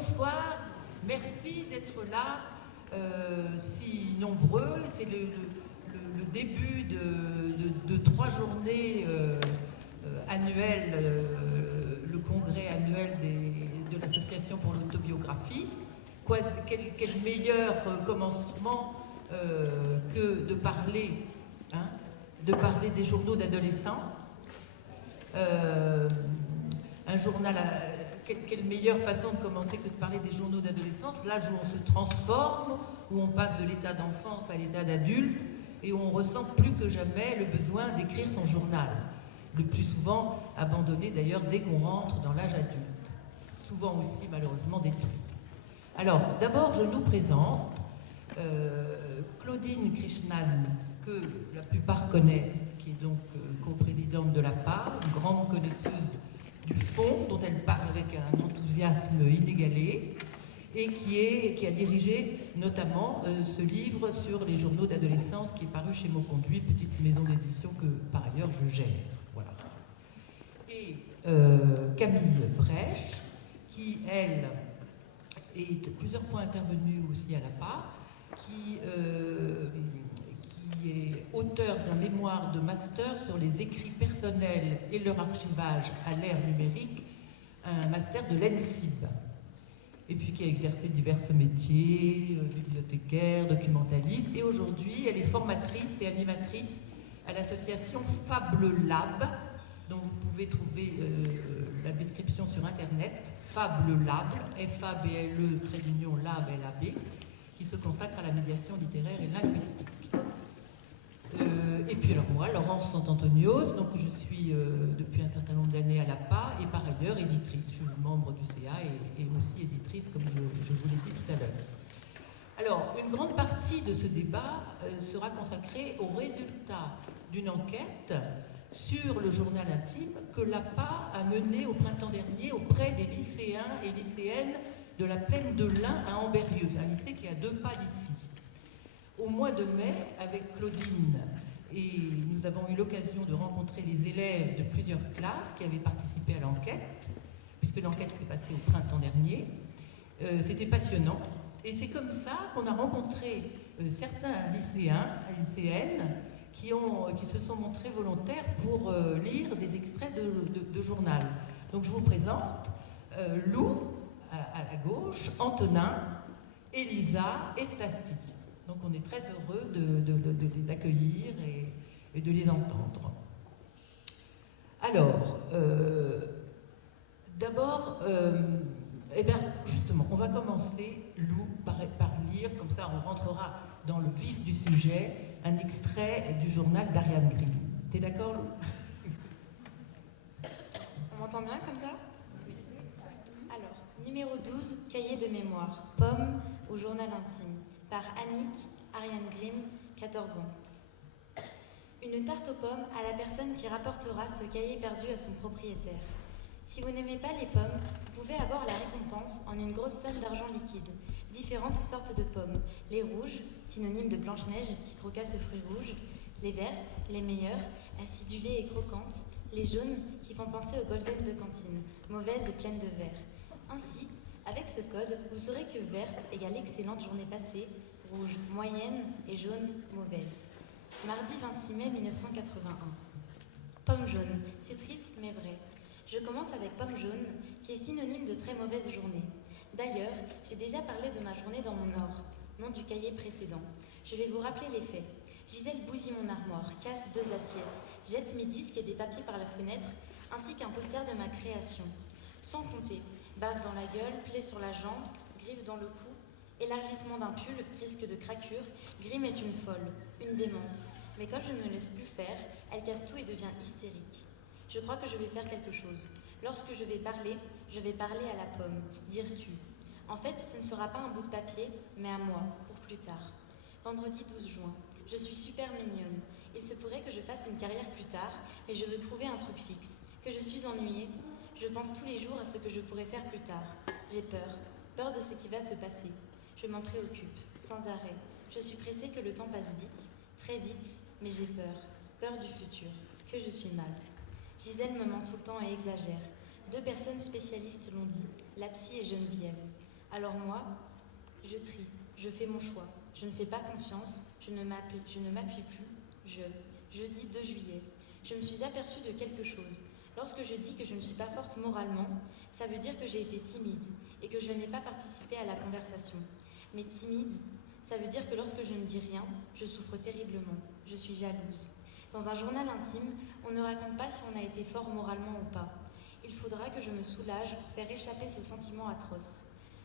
bonsoir, merci d'être là, si nombreux. C'est le début de 3 journées annuelles, le congrès annuel de l'Association pour l'autobiographie. Quel meilleur commencement que de parler des journaux d'adolescence. Un journal, quelle meilleure façon de commencer que de parler des journaux d'adolescence, l'âge où on se transforme, où on passe de l'état d'enfance à l'état d'adulte, et où on ressent plus que jamais le besoin d'écrire son journal, le plus souvent abandonné d'ailleurs dès qu'on rentre dans l'âge adulte, souvent aussi malheureusement détruit. Alors, d'abord, je nous présente Claudine Krishnan, que la plupart connaissent, qui est donc coprésidente de l'APA, une grande connaisseuse du fond, dont elle parle avec un enthousiasme inégalé, et qui a dirigé notamment ce livre sur les journaux d'adolescence qui est paru chez Mauconduit, petite maison d'édition que par ailleurs je gère. Voilà. Et Camille Brèche, qui elle est plusieurs fois intervenue aussi à l'APA, qui est auteur d'un mémoire de master sur les écrits personnels et leur archivage à l'ère numérique, un master de l'ENSIB, et puis qui a exercé divers métiers, bibliothécaire, documentaliste, et aujourd'hui elle est formatrice et animatrice à l'association Fable Lab, dont vous pouvez trouver la description sur internet, Fable Lab, F-A-B-L-E, trait d'union, Lab, L-A-B, qui se consacre à la médiation littéraire et linguistique. Et puis alors moi, Laurence Sant'Antonios, donc je suis depuis un certain nombre d'années à l'APA et par ailleurs éditrice. Je suis membre du CA et aussi éditrice, comme je vous l'ai dit tout à l'heure. Alors, une grande partie de ce débat sera consacrée aux résultats d'une enquête sur le journal intime que l'APA a menée au printemps dernier auprès des lycéens et lycéennes de la plaine de l'Ain à Ambérieu, un lycée qui est à 2 pas d'ici. Au mois de mai, avec Claudine, et nous avons eu l'occasion de rencontrer les élèves de plusieurs classes qui avaient participé à l'enquête, puisque l'enquête s'est passée au printemps dernier. C'était passionnant. Et c'est comme ça qu'on a rencontré certains lycéens et lycéennes qui se sont montrés volontaires pour lire des extraits de journal. Donc je vous présente Lou, à la gauche, Antonin, Elisa et Stacy. Donc on est très heureux de les accueillir et de les entendre. Alors, d'abord, justement, on va commencer, Lou, par lire, comme ça on rentrera dans le vif du sujet, un extrait du journal d'Ariane Grimm. T'es d'accord, Lou? On m'entend bien comme ça? Alors, numéro 12, cahier de mémoire, Pomme ou journal intime, par Annick Ariane Grimm, 14 ans. Une tarte aux pommes à la personne qui rapportera ce cahier perdu à son propriétaire. Si vous n'aimez pas les pommes, vous pouvez avoir la récompense en une grosse somme d'argent liquide. Différentes sortes de pommes. Les rouges, synonyme de Blanche-Neige qui croqua ce fruit rouge. Les vertes, les meilleures, acidulées et croquantes. Les jaunes qui font penser aux golden de cantine, mauvaises et pleines de verre. Ainsi, avec ce code, vous saurez que verte égale excellente journée passée, rouge moyenne et jaune mauvaise. Mardi 26 mai 1981. Pomme jaune, c'est triste mais vrai. Je commence avec pomme jaune, qui est synonyme de très mauvaise journée. D'ailleurs, j'ai déjà parlé de ma journée dans mon or, nom du cahier précédent. Je vais vous rappeler les faits. Gisèle bousille mon armoire, casse 2 assiettes, jette mes disques et des papiers par la fenêtre, ainsi qu'un poster de ma création. Sans compter, bave dans la gueule, plaie sur la jambe, griffe dans le cou, élargissement d'un pull, risque de craquure, Grimm est une folle, une démente. Mais quand je ne me laisse plus faire, elle casse tout et devient hystérique. Je crois que je vais faire quelque chose. Lorsque je vais parler à la pomme, dire tu. En fait, ce ne sera pas un bout de papier, mais à moi, pour plus tard. Vendredi 12 juin. Je suis super mignonne. Il se pourrait que je fasse une carrière plus tard, mais je veux trouver un truc fixe. Que je suis ennuyée. Je pense tous les jours à ce que je pourrais faire plus tard. J'ai peur. Peur de ce qui va se passer. Je m'en préoccupe, sans arrêt. Je suis pressée que le temps passe vite, très vite, mais j'ai peur. Peur du futur, que je suis mal. Gisèle me ment tout le temps et exagère. 2 personnes spécialistes l'ont dit, la psy et Geneviève. Alors moi, je trie, je fais mon choix. Je ne fais pas confiance, je ne m'appuie plus. Jeudi 2 juillet. Je me suis aperçue de quelque chose. Lorsque je dis que je ne suis pas forte moralement, ça veut dire que j'ai été timide et que je n'ai pas participé à la conversation. Mais timide, ça veut dire que lorsque je ne dis rien, je souffre terriblement. Je suis jalouse. Dans un journal intime, on ne raconte pas si on a été fort moralement ou pas. Il faudra que je me soulage pour faire échapper ce sentiment atroce.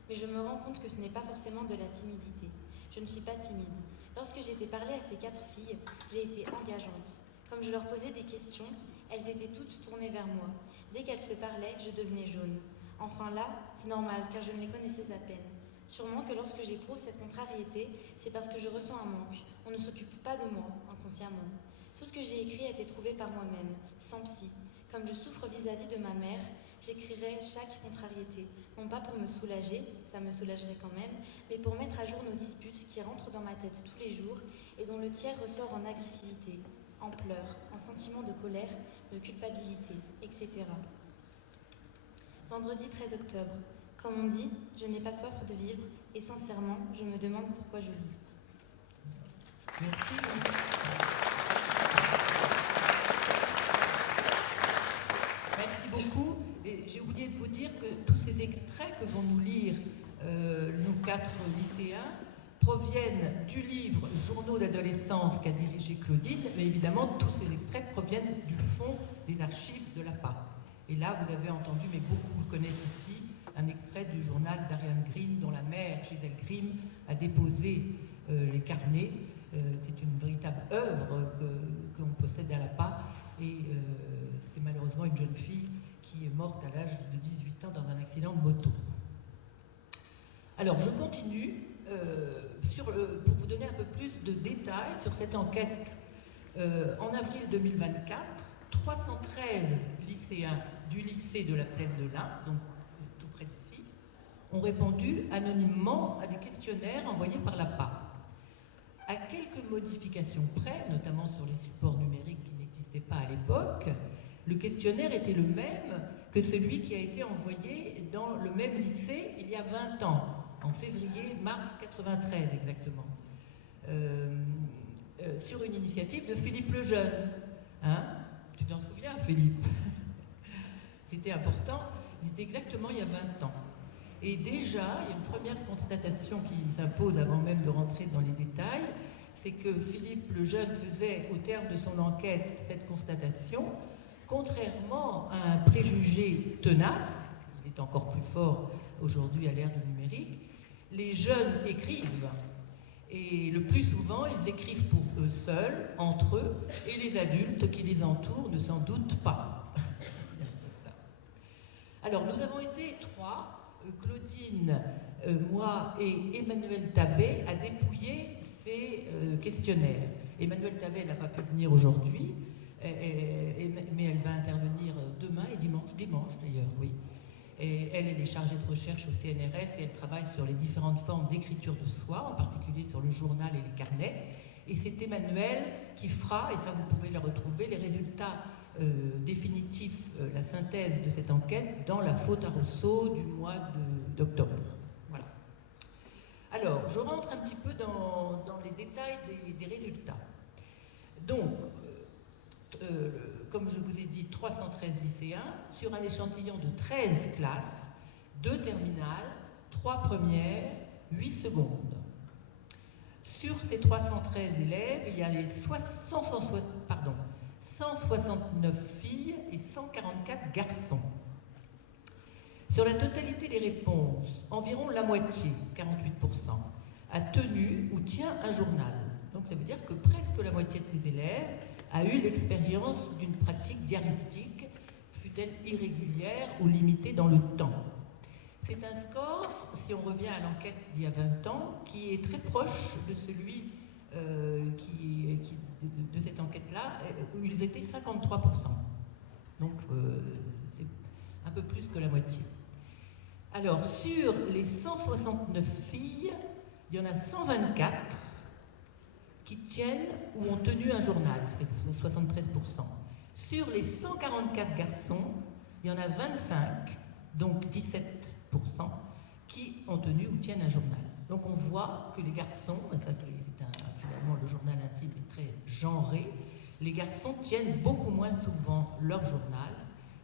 Mais je me rends compte que ce n'est pas forcément de la timidité. Je ne suis pas timide. Lorsque j'ai été parler à ces 4 filles, j'ai été engageante. Comme je leur posais des questions, elles étaient toutes tournées vers moi. Dès qu'elles se parlaient, je devenais jaune. Enfin là, c'est normal, car je ne les connaissais à peine. Sûrement que lorsque j'éprouve cette contrariété, c'est parce que je ressens un manque. On ne s'occupe pas de moi, inconsciemment. Tout ce que j'ai écrit a été trouvé par moi-même, sans psy. Comme je souffre vis-à-vis de ma mère, j'écrirai chaque contrariété. Non pas pour me soulager, ça me soulagerait quand même, mais pour mettre à jour nos disputes qui rentrent dans ma tête tous les jours et dont le tiers ressort en agressivité, en pleurs, en sentiments de colère, de culpabilité, etc. Vendredi 13 octobre. Comme on dit, je n'ai pas soif de vivre et sincèrement, je me demande pourquoi je vis. Merci. Merci beaucoup. Et j'ai oublié de vous dire que tous ces extraits que vont nous lire nos 4 lycéens proviennent du livre Journaux d'adolescence qu'a dirigé Claudine, mais évidemment tous ces extraits proviennent du fond des archives de l'APA. Et là, vous avez entendu, mais beaucoup le connaissent ici, un extrait du journal d'Ariane Grimm, dont la mère, Gisèle Grimm, a déposé les carnets. C'est une véritable œuvre qu'on possède à l'APA. Et c'est malheureusement une jeune fille qui est morte à l'âge de 18 ans dans un accident de moto. Alors, je continue pour vous donner un peu plus de détails sur cette enquête. En avril 2024, 313 lycéens du lycée de la Plaine de l'Ain, donc tout près d'ici, ont répondu anonymement à des questionnaires envoyés par l'APA. À quelques modifications près, notamment sur les supports numériques qui n'existaient pas à l'époque, le questionnaire était le même que celui qui a été envoyé dans le même lycée il y a 20 ans, en février-mars 93 exactement, sur une initiative de Philippe Lejeune. Hein ? Tu t'en souviens, Philippe ? C'était important, c'était exactement il y a 20 ans. Et déjà, il y a une première constatation qui s'impose avant même de rentrer dans les détails, c'est que Philippe Lejeune faisait, au terme de son enquête, cette constatation, contrairement à un préjugé tenace, il est encore plus fort aujourd'hui à l'ère du numérique, les jeunes écrivent. Et le plus souvent, ils écrivent pour eux seuls, entre eux, et les adultes qui les entourent ne s'en doutent pas. Alors, nous avons été 3, Claudine, moi et Emmanuel Tabet, à dépouiller ces questionnaires. Emmanuel Tabet n'a pas pu venir aujourd'hui, mais elle va intervenir demain et dimanche d'ailleurs, oui. Et elle est chargée de recherche au CNRS et elle travaille sur les différentes formes d'écriture de soi, en particulier sur le journal et les carnets. Et c'est Emmanuel qui fera, et ça vous pouvez le retrouver, les résultats définitifs, la synthèse de cette enquête dans la faute à Rousseau du mois d'octobre. Voilà. Alors, je rentre un petit peu dans les détails des résultats. Donc, comme je vous ai dit, 313 lycéens, sur un échantillon de 13 classes, 2 terminales, 3 premières, 8 secondes. Sur ces 313 élèves, il y avait 169 filles et 144 garçons. Sur la totalité des réponses, environ la moitié, 48%, a tenu ou tient un journal. Donc ça veut dire que presque la moitié de ces élèves a eu l'expérience d'une pratique diaristique, fut-elle irrégulière ou limitée dans le temps. C'est un score, si on revient à l'enquête d'il y a 20 ans, qui est très proche de celui de cette enquête-là, où ils étaient 53%. Donc c'est un peu plus que la moitié. Alors, sur les 169 filles, il y en a 124 qui tiennent ou ont tenu un journal, c'est 73%. Sur les 144 garçons, il y en a 25, donc 17%, qui ont tenu ou tiennent un journal. Donc on voit que les garçons, et ça finalement le journal intime est très genré, les garçons tiennent beaucoup moins souvent leur journal,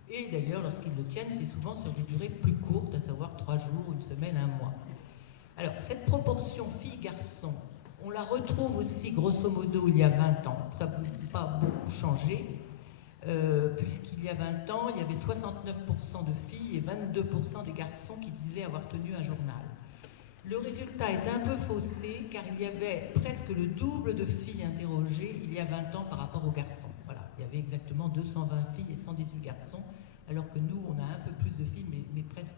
et d'ailleurs lorsqu'ils le tiennent, c'est souvent sur des durées plus courtes, à savoir 3 jours, une semaine, un mois. Alors cette proportion filles-garçons, on la retrouve aussi grosso modo il y a 20 ans, ça n'a pas beaucoup changé, puisqu'il y a 20 ans, il y avait 69% de filles et 22% des garçons qui disaient avoir tenu un journal. Le résultat est un peu faussé car il y avait presque le double de filles interrogées il y a 20 ans par rapport aux garçons. Voilà, il y avait exactement 220 filles et 118 garçons, alors que nous, on a un peu plus de filles, mais presque,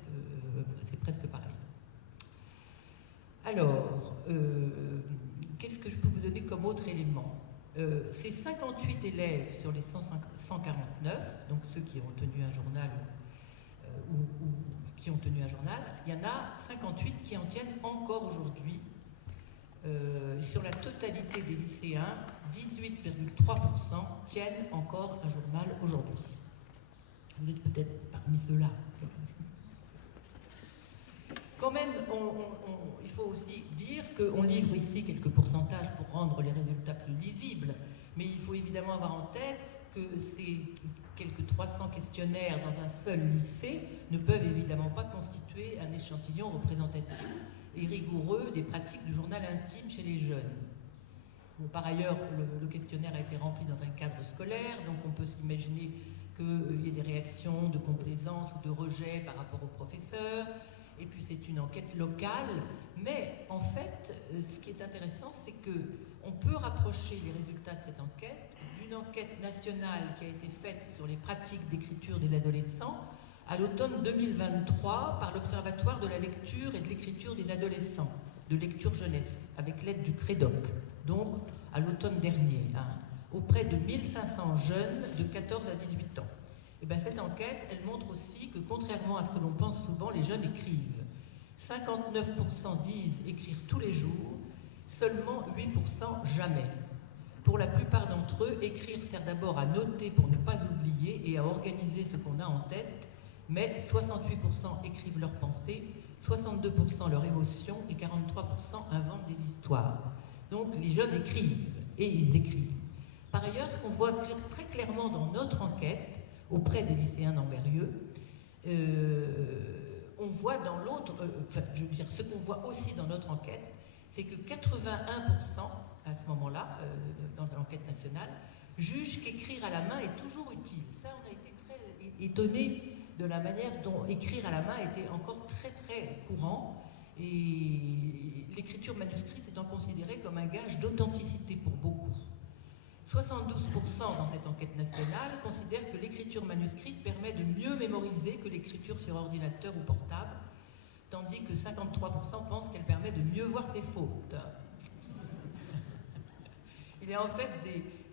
c'est presque pareil. Alors, qu'est-ce que je peux vous donner comme autre élément ? C'est 58 élèves sur les 149, donc ceux qui ont tenu un journal ou qui ont tenu un journal, il y en a 58 qui en tiennent encore aujourd'hui. Sur la totalité des lycéens, 18,3% tiennent encore un journal aujourd'hui. Vous êtes peut-être parmi ceux-là. Quand même, il faut aussi dire qu'on livre ici quelques pourcentages pour rendre les résultats plus lisibles, mais il faut évidemment avoir en tête que ces quelques 300 questionnaires dans un seul lycée ne peuvent évidemment pas constituer un échantillon représentatif et rigoureux des pratiques du journal intime chez les jeunes. Bon, par ailleurs, le questionnaire a été rempli dans un cadre scolaire, donc on peut s'imaginer qu'il y ait des réactions de complaisance ou de rejet par rapport aux professeurs. Et puis c'est une enquête locale, mais en fait, ce qui est intéressant, c'est qu'on peut rapprocher les résultats de cette enquête d'une enquête nationale qui a été faite sur les pratiques d'écriture des adolescents à l'automne 2023 par l'Observatoire de la lecture et de l'écriture des adolescents, de lecture jeunesse, avec l'aide du CREDOC, donc à l'automne dernier, auprès de 1500 jeunes de 14 à 18 ans. Et bien, cette enquête, elle montre aussi que, contrairement à ce que l'on pense souvent, les jeunes écrivent. 59% disent écrire tous les jours, seulement 8% jamais. Pour la plupart d'entre eux, écrire sert d'abord à noter pour ne pas oublier et à organiser ce qu'on a en tête, mais 68% écrivent leurs pensées, 62% leurs émotions et 43% inventent des histoires. Donc, les jeunes écrivent, et ils écrivent. Par ailleurs, ce qu'on voit très clairement dans notre enquête, auprès des lycéens d'Ambérieux, on voit dans l'autre, ce qu'on voit aussi dans notre enquête, c'est que 81% à ce moment-là, dans l'enquête nationale, jugent qu'écrire à la main est toujours utile. Ça, on a été très étonnés de la manière dont écrire à la main était encore très très courant, et l'écriture manuscrite étant considérée comme un gage d'authenticité pour beaucoup. 72% dans cette enquête nationale considèrent que l'écriture manuscrite permet de mieux mémoriser que l'écriture sur ordinateur ou portable, tandis que 53% pensent qu'elle permet de mieux voir ses fautes. Il y a en fait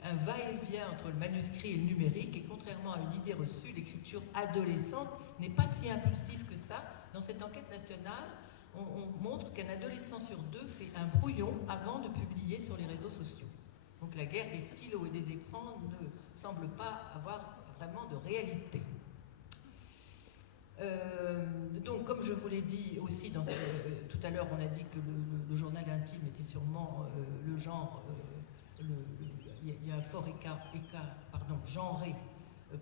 un va-et-vient entre le manuscrit et le numérique, et contrairement à une idée reçue, l'écriture adolescente n'est pas si impulsive que ça. Dans cette enquête nationale, on montre qu'un adolescent sur 2 fait un brouillon avant de publier sur les réseaux sociaux. Donc la guerre des stylos et des écrans ne semble pas avoir vraiment de réalité. Donc comme je vous l'ai dit aussi, tout à l'heure on a dit que le journal intime était sûrement le genre, il y a un fort écart genré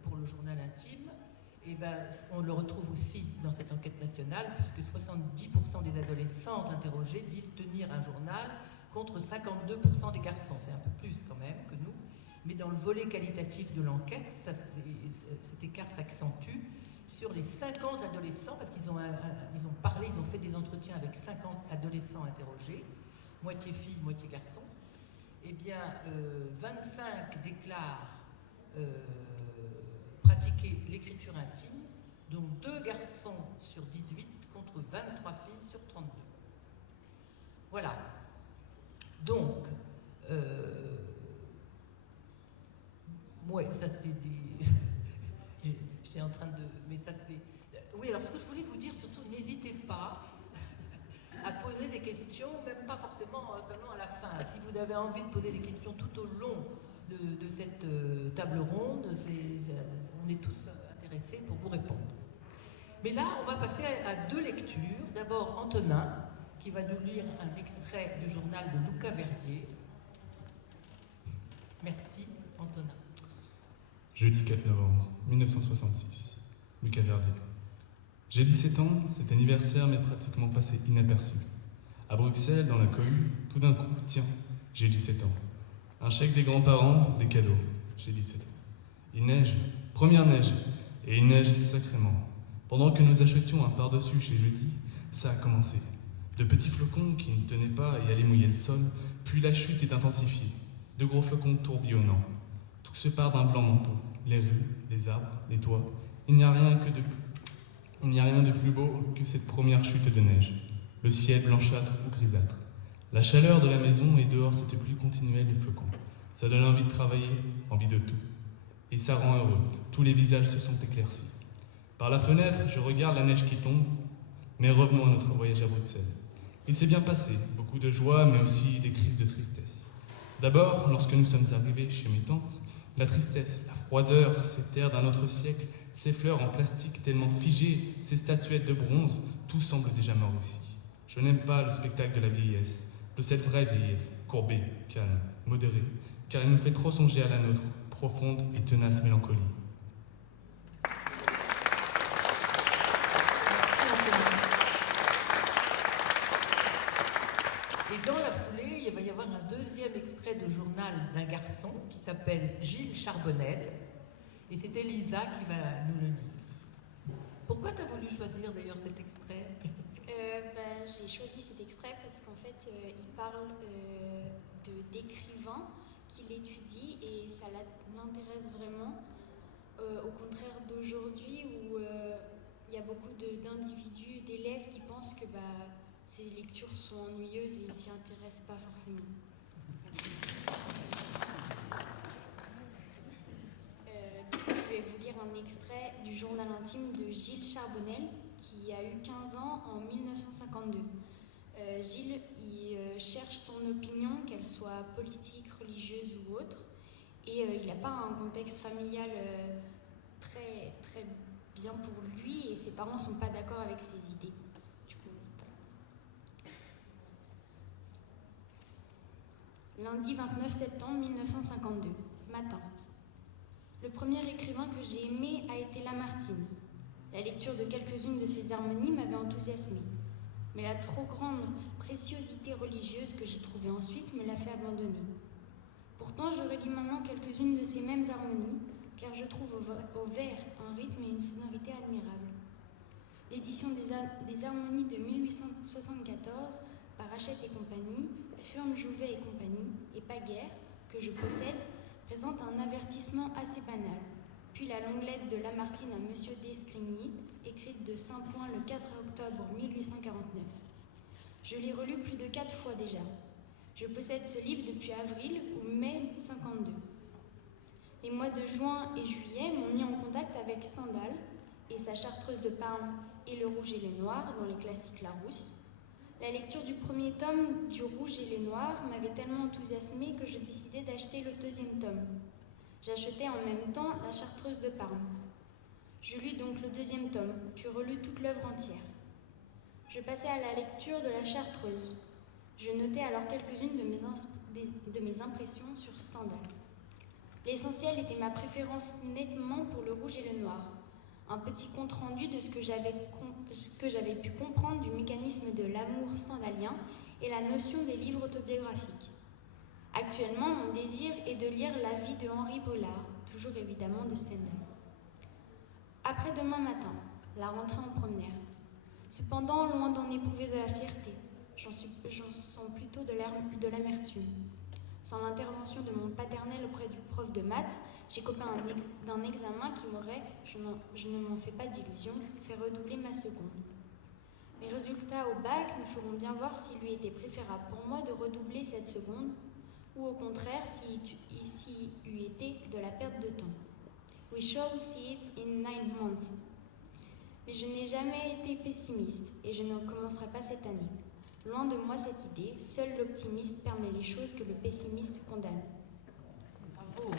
pour le journal intime. Et ben, on le retrouve aussi dans cette enquête nationale, puisque 70% des adolescentes interrogées disent tenir un journal, contre 52% des garçons, c'est un peu plus quand même que nous, mais dans le volet qualitatif de l'enquête, cet écart s'accentue sur les 50 adolescents, parce qu'ils ont fait des entretiens avec 50 adolescents interrogés, moitié filles, moitié garçons. Eh bien, 25 déclarent pratiquer l'écriture intime, donc 2 garçons sur 18 contre 23 filles sur 32. Voilà. Donc, ouais, ça c'est des... J'étais en train de... Mais ça c'est... Oui, alors ce que je voulais vous dire, surtout, n'hésitez pas à poser des questions, même pas forcément seulement à la fin. Si vous avez envie de poser des questions tout au long de cette table ronde, on est tous intéressés pour vous répondre. Mais là, on va passer à deux lectures. D'abord, Antonin, qui va nous lire un extrait du journal de Luca Verdier. Merci, Antonin. Jeudi 4 novembre 1966, Luca Verdier. J'ai 17 ans, cet anniversaire m'est pratiquement passé inaperçu. À Bruxelles, dans la cohue, tout d'un coup, tiens, j'ai 17 ans. Un chèque des grands-parents, des cadeaux, j'ai 17 ans. Il neige, première neige, et il neige sacrément. Pendant que nous achetions un par-dessus chez Jeudi, ça a commencé. De petits flocons qui ne tenaient pas et allaient mouiller le sol, puis la chute s'est intensifiée. De gros flocons tourbillonnants. Tout se part d'un blanc manteau. Les rues, les arbres, les toits. Il n'y a rien de plus beau que cette première chute de neige. Le ciel blanchâtre ou grisâtre. La chaleur de la maison et dehors cette pluie continuelle des flocons. Ça donne envie de travailler, envie de tout. Et ça rend heureux. Tous les visages se sont éclaircis. Par la fenêtre, je regarde la neige qui tombe. Mais revenons à notre voyage à Bruxelles. Il s'est bien passé, beaucoup de joie, mais aussi des crises de tristesse. D'abord, lorsque nous sommes arrivés chez mes tantes, la tristesse, la froideur, ces terres d'un autre siècle, ces fleurs en plastique tellement figées, ces statuettes de bronze, tout semble déjà mort ici. Je n'aime pas le spectacle de la vieillesse, de cette vraie vieillesse, courbée, calme, modérée, car il nous fait trop songer à la nôtre, profonde et tenace mélancolie. Et dans la foulée, il va y avoir un deuxième extrait de journal d'un garçon qui s'appelle Gilles Charbonnel. Et c'est Elisa qui va nous le lire. Pourquoi tu as voulu choisir d'ailleurs cet extrait ? J'ai choisi cet extrait parce qu'en fait, il parle d'écrivains qu'il étudie et ça l'intéresse vraiment. Au contraire d'aujourd'hui où il y a beaucoup d'individus, d'élèves qui pensent que ces lectures sont ennuyeuses et ils s'y intéressent pas forcément. Je vais vous lire un extrait du journal intime de Gilles Charbonnel, qui a eu 15 ans en 1952. Gilles, il cherche son opinion, qu'elle soit politique, religieuse ou autre, et il n'a pas un contexte familial très, très bien pour lui, et ses parents ne sont pas d'accord avec ses idées. Du coup, voilà. Lundi 29 septembre 1952, matin. Le premier écrivain que j'ai aimé a été Lamartine. La lecture de quelques-unes de ses harmonies m'avait enthousiasmée. Mais la trop grande préciosité religieuse que j'ai trouvée ensuite me l'a fait abandonner. Pourtant, je relis maintenant quelques-unes de ces mêmes harmonies, car je trouve au vers un rythme et une sonorité admirables. L'édition des harmonies de 1874 par Hachette et compagnie, Furnes, Jouvet et compagnie, et Paguerre, que je possède, présente un avertissement assez banal. Puis la longue lettre de Lamartine à Monsieur d'Escrigny, écrite de Saint-Point le 4 octobre 1849. Je l'ai relu plus de 4 fois déjà. Je possède ce livre depuis avril ou mai 52. Les mois de juin et juillet m'ont mis en contact avec Stendhal et sa Chartreuse de Parme et Le Rouge et le Noir dans les classiques Larousse. La lecture du premier tome du Rouge et le Noir m'avait tellement enthousiasmée que je décidai d'acheter le deuxième tome. J'achetai en même temps la Chartreuse de Parme. Je lus donc le deuxième tome, puis relus toute l'œuvre entière. Je passai à la lecture de la Chartreuse. Je notai alors quelques-unes de mes impressions sur Stendhal. L'essentiel était ma préférence nettement pour le Rouge et le Noir. Un petit compte-rendu de ce que j'avais pu comprendre du mécanisme de l'amour stendhalien et la notion des livres autobiographiques. Actuellement, mon désir est de lire La vie de Henri Bollard, toujours évidemment de Stendhal. Après-demain matin, la rentrée en première. Cependant, loin d'en éprouver de la fierté, j'en sens plutôt de l'amertume. Sans l'intervention de mon paternel auprès du prof de maths, j'ai copé d'un examen qui m'aurait, je ne m'en fais pas d'illusion, fait redoubler ma seconde. Mes résultats au bac nous feront bien voir s'il lui était préférable pour moi de redoubler cette seconde, ou au contraire s'il eût été de la perte de temps. We shall see it in 9 months. Mais je n'ai jamais été pessimiste et je ne commencerai pas cette année. Loin de moi cette idée, seul l'optimiste permet les choses que le pessimiste condamne. Bravo.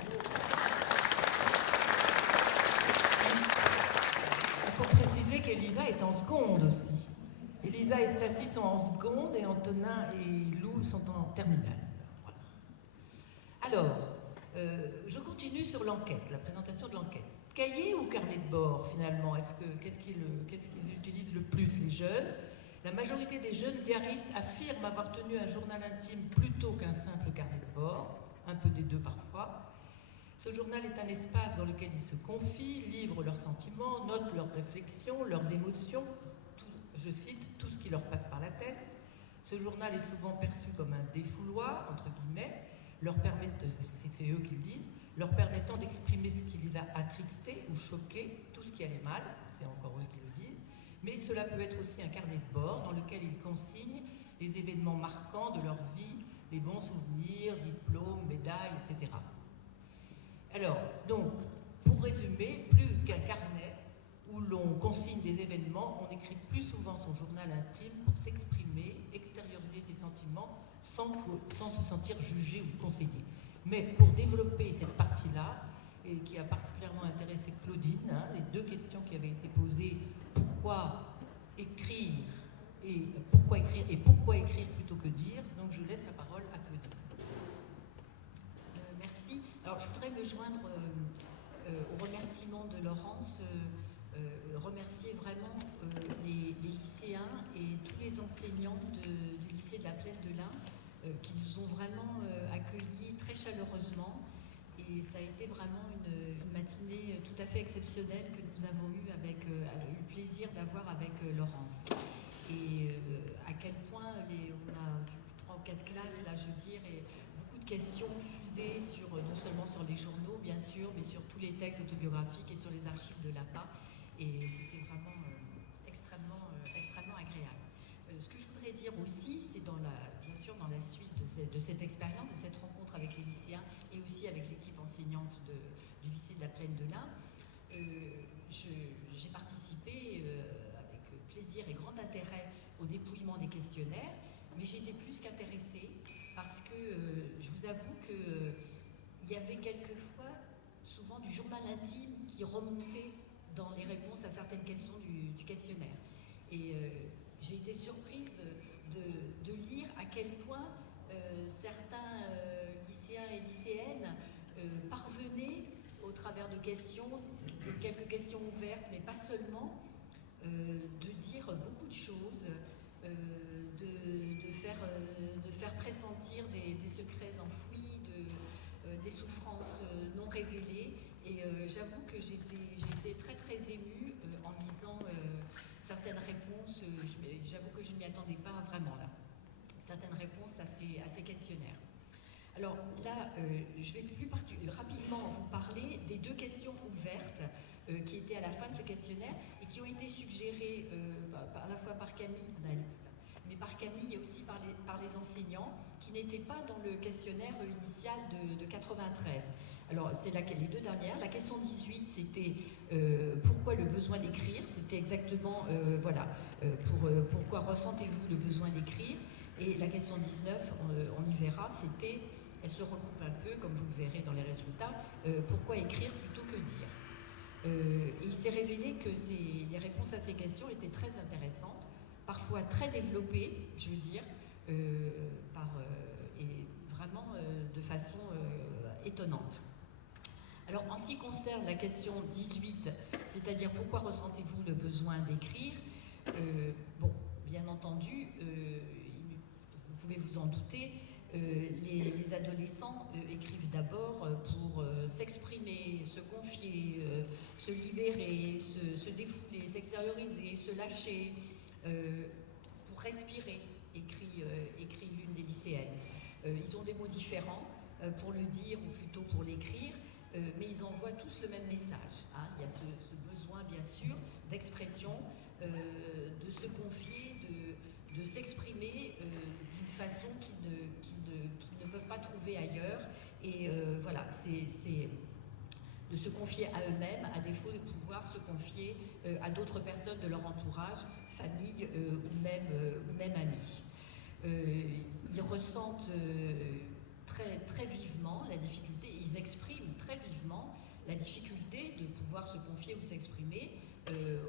Il faut préciser qu'Elisa Lisa et Stacy sont en seconde et Antonin et Lou sont en terminale. Voilà. Alors, je continue sur l'enquête, la présentation de l'enquête. Cahier ou carnet de bord, finalement? Qu'est-ce qu'ils utilisent le plus, les jeunes? La majorité des jeunes diaristes affirment avoir tenu un journal intime plutôt qu'un simple carnet de bord, un peu des deux parfois. Ce journal est un espace dans lequel ils se confient, livrent leurs sentiments, notent leurs réflexions, leurs émotions, je cite, tout ce qui leur passe par la tête. Ce journal est souvent perçu comme un défouloir, entre guillemets, c'est eux qui le disent, leur permettant d'exprimer ce qui les a attristés ou choqués, tout ce qui allait mal, c'est encore eux qui le disent, mais cela peut être aussi un carnet de bord dans lequel ils consignent les événements marquants de leur vie, les bons souvenirs, diplômes, médailles, etc. Alors, donc, pour résumer, plus qu'un carnet où l'on consigne des événements, on écrit plus souvent son journal intime pour s'exprimer, extérioriser ses sentiments sans se sentir jugé ou conseillé. Mais pour développer cette partie-là, et qui a particulièrement intéressé Claudine, les deux questions qui avaient été posées, pourquoi écrire et pourquoi écrire plutôt que dire, donc je laisse la parole à Claudine. Merci. Alors je voudrais me joindre au remerciement de Laurence, remercier vraiment les lycéens et tous les enseignants du lycée de la Plaine de l'Ain qui nous ont vraiment accueillis très chaleureusement, et ça a été vraiment une matinée tout à fait exceptionnelle que nous avons eu eu le plaisir d'avoir avec Laurence. Et à quel point on a vu 3 ou 4 classes, là je veux dire, et beaucoup de questions fusées non seulement sur les journaux bien sûr, mais sur tous les textes autobiographiques et sur les archives de l'APA, et c'était vraiment extrêmement agréable. Ce que je voudrais dire aussi, c'est bien sûr dans la suite de cette expérience, de cette rencontre avec les lycéens et aussi avec l'équipe enseignante du lycée de la Plaine de l'Ain, j'ai participé avec plaisir et grand intérêt au dépouillement des questionnaires, mais j'étais plus qu'intéressée parce que je vous avoue qu'il y avait quelquefois, souvent du journal intime qui remontait dans les réponses à certaines questions du questionnaire. Et j'ai été surprise de lire à quel point certains lycéens et lycéennes parvenaient, au travers de questions, de quelques questions ouvertes, mais pas seulement, de dire beaucoup de choses, de faire pressentir des secrets enfouis, des souffrances non révélées. Et j'avoue que j'ai été très très émue en lisant certaines réponses. J'avoue que je ne m'y attendais pas vraiment là. Certaines réponses à ces questionnaires. Alors là, je vais rapidement vous parler des 2 questions ouvertes qui étaient à la fin de ce questionnaire et qui ont été suggérées à la fois par Camille, mais par Camille et aussi par les enseignants qui n'étaient pas dans le questionnaire initial de 93. Alors, c'est les 2 dernières. La question 18, c'était pourquoi le besoin d'écrire? C'était exactement, pourquoi ressentez-vous le besoin d'écrire? Et la question 19, on y verra, c'était, elle se recoupe un peu, comme vous le verrez dans les résultats, pourquoi écrire plutôt que dire? Et il s'est révélé que les réponses à ces questions étaient très intéressantes, parfois très développées, je veux dire, et vraiment de façon étonnante. Alors, en ce qui concerne la question 18, c'est-à-dire pourquoi ressentez-vous le besoin d'écrire, bien entendu, vous pouvez vous en douter, les adolescents écrivent d'abord pour s'exprimer, se confier, se libérer, se défouler, s'extérioriser, se lâcher, pour respirer, écrit l'une des lycéennes. Ils ont des mots différents pour le dire ou plutôt pour l'écrire, mais ils envoient tous le même message. Il y a ce besoin, bien sûr, d'expression, de se confier, de s'exprimer d'une façon qu'ils ne peuvent pas trouver ailleurs. Et voilà, c'est de se confier à eux-mêmes, à défaut de pouvoir se confier à d'autres personnes de leur entourage, famille ou même amis. Ils ressentent très, très vivement la difficulté, ils expriment très vivement la difficulté de pouvoir se confier ou s'exprimer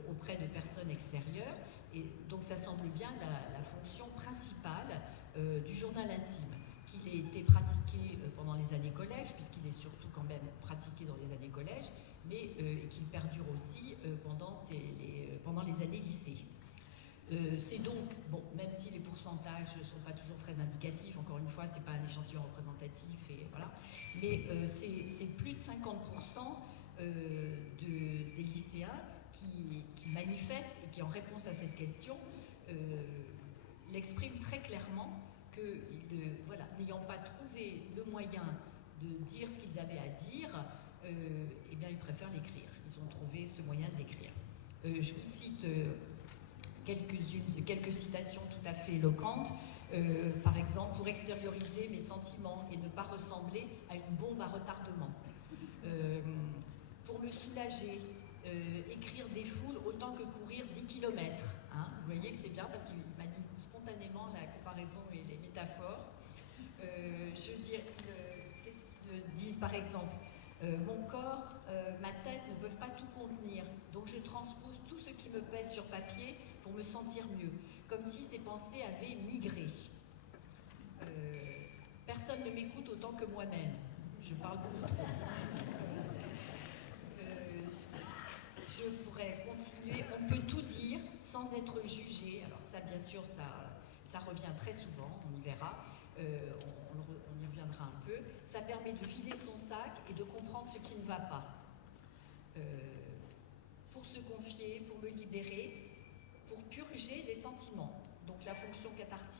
auprès de personnes extérieures, Et donc ça semble bien la fonction principale du journal intime, qu'il ait été pratiqué pendant les années collège, puisqu'il est surtout quand même pratiqué dans les années collège, mais qu'il perdure aussi pendant les années lycée. C'est donc, bon, même si les pourcentages ne sont pas toujours très indicatifs, encore une fois, ce n'est pas un échantillon représentatif, et voilà, mais c'est plus de 50% des lycéens qui manifestent et qui, en réponse à cette question, l'expriment très clairement que, voilà, n'ayant pas trouvé le moyen de dire ce qu'ils avaient à dire, eh bien, ils préfèrent l'écrire. Ils ont trouvé ce moyen de l'écrire. Je vous cite quelques citations tout à fait éloquentes. Par exemple, pour extérioriser mes sentiments et ne pas ressembler à une bombe à retardement. Pour me soulager, écrire des foules autant que courir 10 km. Hein. Vous voyez que c'est bien parce qu'il manie spontanément la comparaison et les métaphores. Je veux dire, qu'est-ce qu'ils disent par exemple ? Mon corps, ma tête ne peuvent pas tout contenir, donc je transpose tout ce qui me pèse sur papier pour me sentir mieux, comme si ces pensées avaient migré. Personne ne m'écoute autant que moi-même. Je parle beaucoup trop. Je pourrais continuer. On peut tout dire sans être jugé. Alors ça, bien sûr, ça revient très souvent, on y verra. On y reviendra un peu. Ça permet de vider son sac et de comprendre ce qui ne va pas. Pour se confier, pour me libérer, pour purger des sentiments. Donc la fonction cathartique